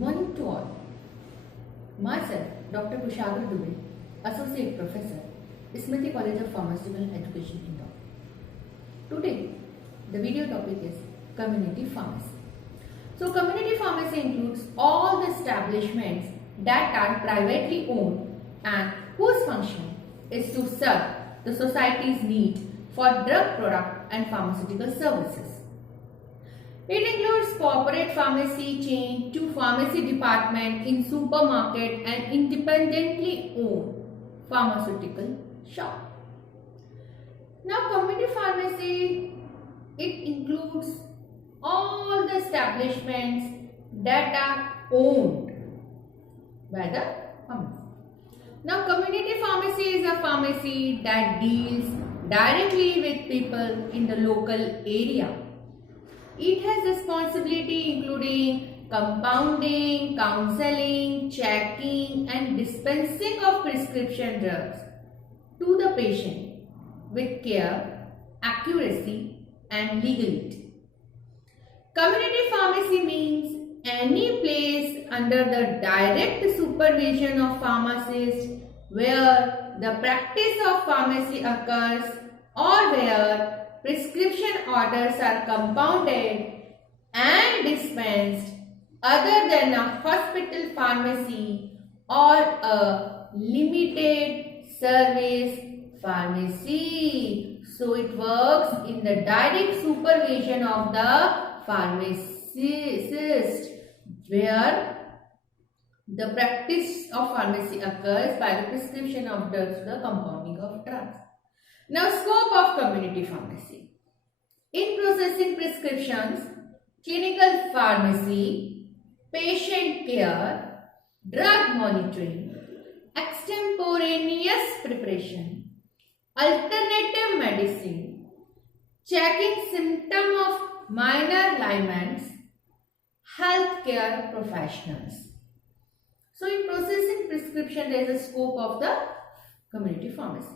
morning to all. Myself, Dr. Kushagra Dubey, Associate Professor, Smriti College of Pharmaceutical Education, Indore. Today, the video topic is community pharmacy. So, community pharmacy includes all the establishments that are privately owned and whose function is to serve the society's need for drug product and pharmaceutical services. It includes corporate pharmacy chain to pharmacy department in supermarket and independently owned pharmaceutical shop. Now, community pharmacy, it includes all the establishments that are owned by the pharmacy. Now, community pharmacy is a pharmacy that deals directly with people in the local area. It has responsibility including compounding, counseling, checking and dispensing of prescription drugs to the patient with care, accuracy and legality. Community pharmacy means any place under the direct supervision of pharmacists where the practice of pharmacy occurs or where prescription orders are compounded and dispensed other than a hospital pharmacy or a limited service pharmacy. So it works in the direct supervision of the pharmacist where the practice of pharmacy occurs by the prescription of drugs to the compounding of drugs. Now, scope of community pharmacy. In processing prescriptions, clinical pharmacy, patient care, drug monitoring, extemporaneous preparation, alternative medicine, checking symptom of minor ailments, healthcare professionals. So, in processing prescription, there is a scope of the community pharmacy.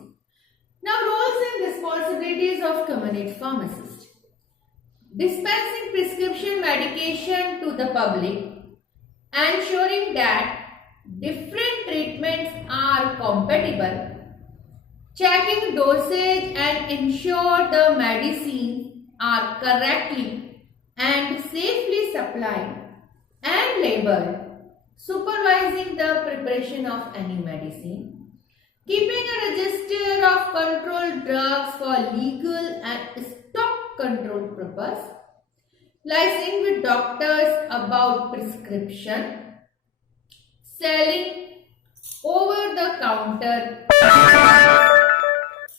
Now, roles and responsibilities of community pharmacist. Dispensing prescription medication to the public, ensuring that different treatments are compatible, checking dosage and ensure the medicines are correctly and safely supplied and labeled, supervising the preparation of any medicine, keeping a register of controlled drugs for legal and stock control purpose, liaising with doctors about prescription, selling over the counter.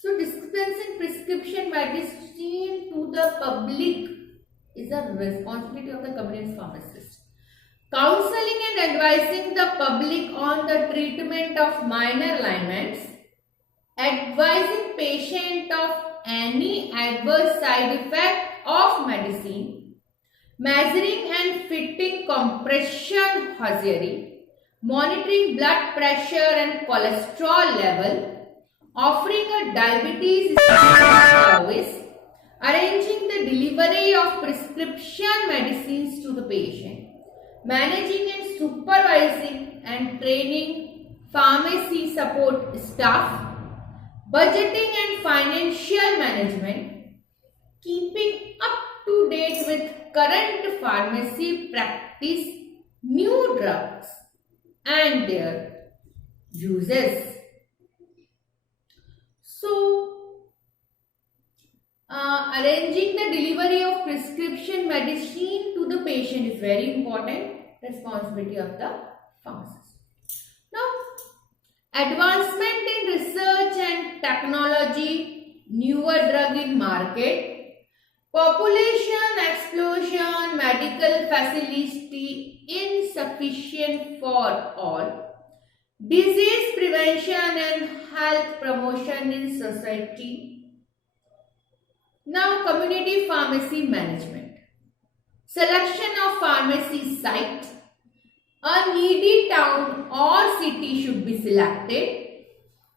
So, dispensing prescription medicine to the public is a responsibility of the community pharmacist. Counseling and advising the public on the treatment of minor ailments, advising patient of any adverse side effect of medicine, measuring and fitting compression hosiery, monitoring blood pressure and cholesterol level, offering a diabetes service, arranging the delivery of prescription medicines to the patient, managing and supervising and training pharmacy support staff, budgeting and financial management, keeping up to date with current pharmacy practice, new drugs and their uses. So, arranging the delivery of prescription medicine to the patient is very important responsibility of the pharmacist. Now, advancement in research and technology, newer drug in market, population explosion, medical facility insufficient for all, disease prevention and health promotion in society. Now, community pharmacy management. Selection of pharmacy site. A needy town or city should be selected.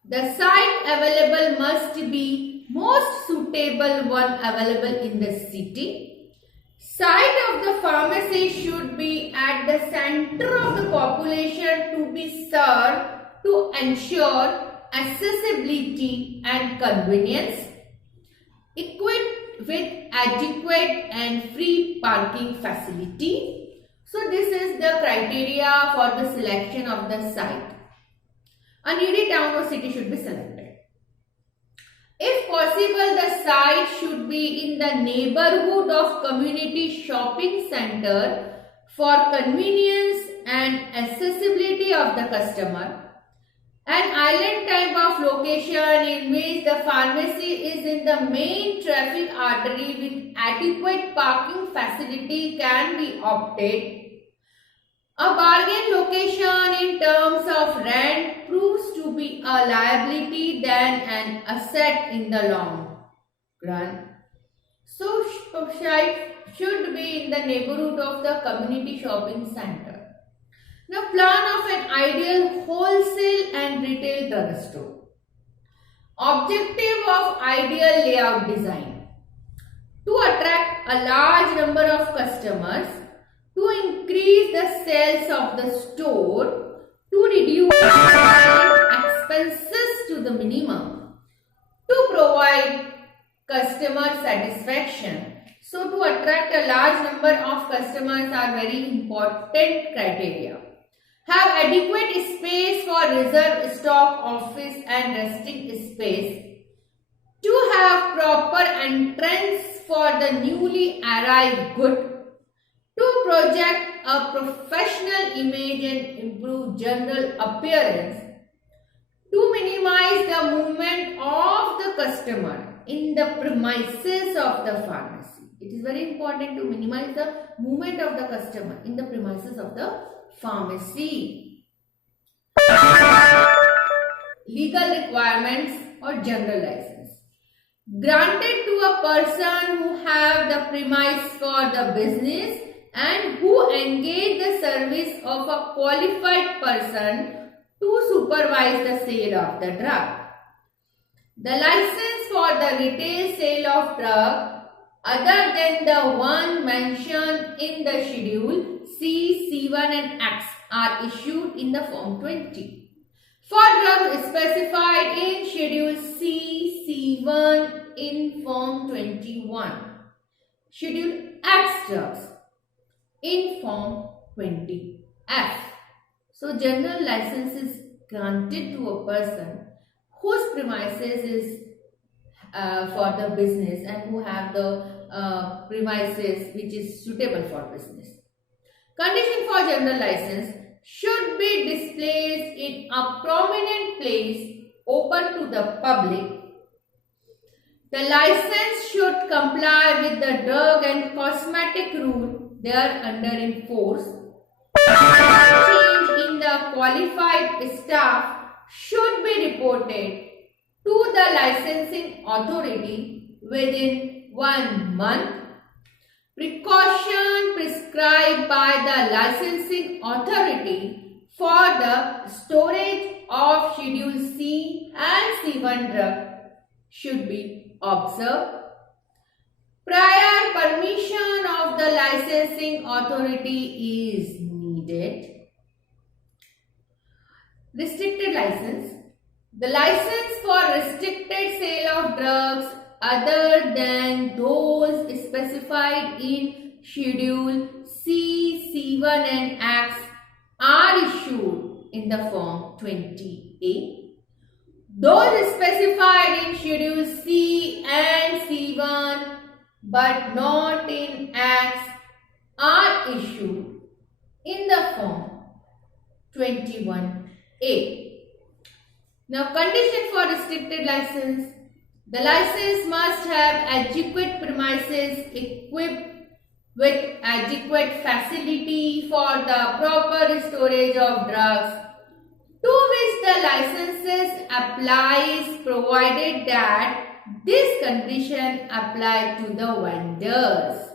The site available must be most suitable one available in the city. Site of the pharmacy should be at the center of the population to be served to ensure accessibility and convenience, equipped with adequate and free parking facility. So this is the criteria for the selection of the site. A needy town or city should be selected. If possible, the site should be in the neighborhood of community shopping center for convenience and accessibility of the customer. An island type of location in which the pharmacy is in the main traffic artery with adequate parking facility can be opted. A bargain location in terms of rent proves to be a liability than an asset in the long run. So, site should be in the neighborhood of the community shopping center. Now, plan of an ideal wholesale and retail drugstore. Objective of ideal layout design: to attract a large number of customers, to increase the sales of the store, to reduce expenses to the minimum, to provide customer satisfaction. So, to attract a large number of customers are very important criteria. Have adequate space for reserve stock, office and resting space. To have proper entrance for the newly arrived good. To project a professional image and improve general appearance. To minimize the movement of the customer in the premises of the pharmacy. It is very important to minimize the movement of the customer in the premises of the pharmacy. Legal requirements or general license. Granted to a person who have the premise for the business and who engage the service of a qualified person to supervise the sale of the drug. The license for the retail sale of drug other than the one mentioned in the schedule C, C1 and X are issued in the Form 20. For drugs specified in Schedule C, C1 in Form 21. Schedule X drugs in Form 20F. So, general license is granted to a person whose premises is for the business and who have the premises which is suitable for business. Condition for general license: should be displayed in a prominent place open to the public. The license should comply with the drug and cosmetic rule they are under in force. Change in the qualified staff should be reported to the licensing authority within 1 month. Precaution prescribed by the licensing authority for the storage of Schedule C and C1 drug should be observed. Prior permission of the licensing authority is needed. Restricted license. The license for restricted sale of drugs other than those specified in Schedule C, C1 and X are issued in the Form 20A. Those specified in Schedule C and C1 but not in X are issued in the Form 21A. Now, condition for restricted license: the license must have adequate premises equipped with adequate facility for the proper storage of drugs, to which the licenses applies, provided that this condition apply to the vendors.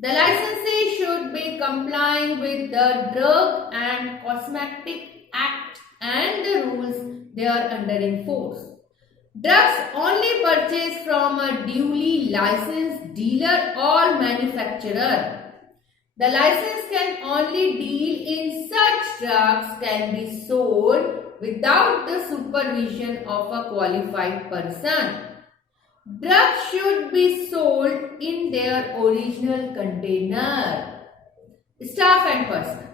The licenses should be complying with the Drug and Cosmetic Act and the rules they are under in force. Drugs only purchased from a duly licensed dealer or manufacturer. The license can only deal in such drugs can be sold without the supervision of a qualified person. Drugs should be sold in their original container. Staff and personnel.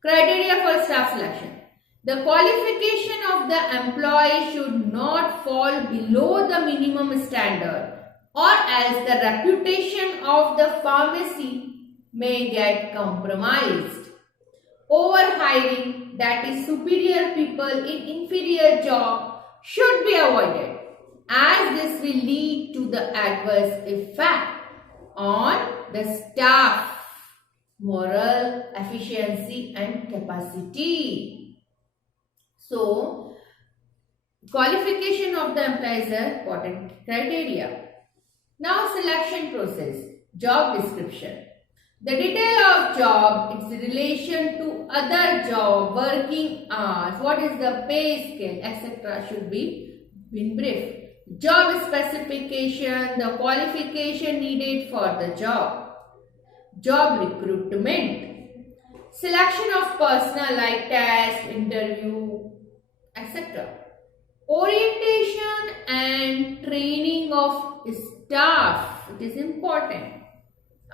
Criteria for staff selection. The qualification of the employee should not fall below the minimum standard, or else the reputation of the pharmacy may get compromised. Overhiring, that is superior people in inferior job, should be avoided, as this will lead to the adverse effect on the staff moral, efficiency and capacity. So, qualification of the employee is an important criteria. Now, selection process, job description. The detail of job, its relation to other job, working hours, what is the pay scale, etc. should be in brief. Job specification, the qualification needed for the job. Job recruitment. Selection of personnel like test, interview, etc. Orientation and training of staff. It is important.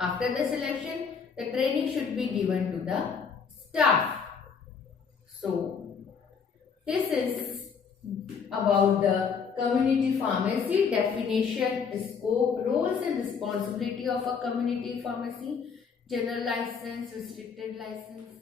After the selection, the training should be given to the staff. So, this is about the community pharmacy, definition, scope, roles and responsibility of a community pharmacy, general license, restricted license.